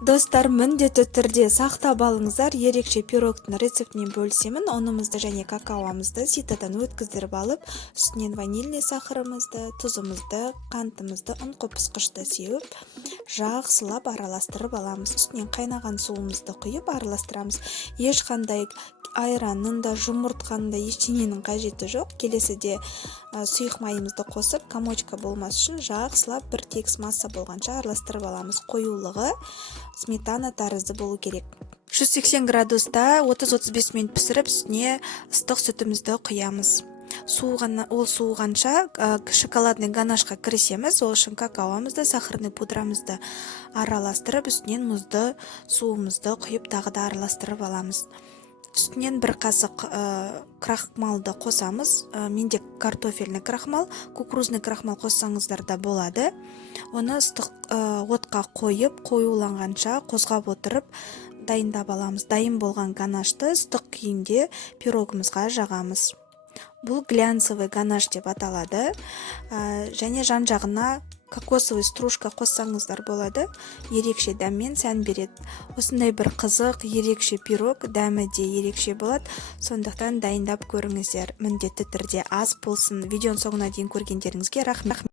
Достар, міндетті түрде сақтап алыңыздар. Ерекше пирогтың рецептімен бөлісемін. Ұнымызды және какаоымызды ситадан өткіздіріп алып, үстінен ванильный сахарымызды, тұзымызды, қантымызды, ұн қопысқышты сеуіп, жақсылап араластырып аламыз. Үстінен қайнаған суымызды құйып араластырамыз. Ешқандай айранның да, жұмыртқаның да ештеңенің қажеті жоқ. Келесіде сұйық майымызды қосып, комочка болмас үшін жақсылап бір тегіс масса болғанша араластырып аламыз. Қоюлығы сметана тәрізді болу керек. 180 градуста 30-35 минут пісіріп, үстіне ыстық сүтімізді құямыз. Ол суығанша шоколадный ганашқа кірісеміз. Ол үшін какаоымызды, сахарный пудрамызды араластырып, үстінен мұзды суымызды құйып, тағы да араластырып аламыз. Үстінен бір қасық крахмалды қосамыз. Менде картофельный крахмал, кукурузный крахмал қоссаңыздар да болады. Оны ыстық отқа қойып, қоюланғанша қозғап отырып дайындап аламыз. Дайын болған ганашты ыстық күйінде пирогымызға жағамыз. Бұл глянцевый ганаш деп аталады. Және жан жағына кокосовый стружка қоссаңыздар болады. Ерекше дәммен сән береді. Осындай бір қызық, ерекше пирог, дәмі де ерекше болады. Сондықтан дайындап көріңіздер. Міндетті түрде аз болсын. Видеоның соңына дейін көргендеріңізге рахмет.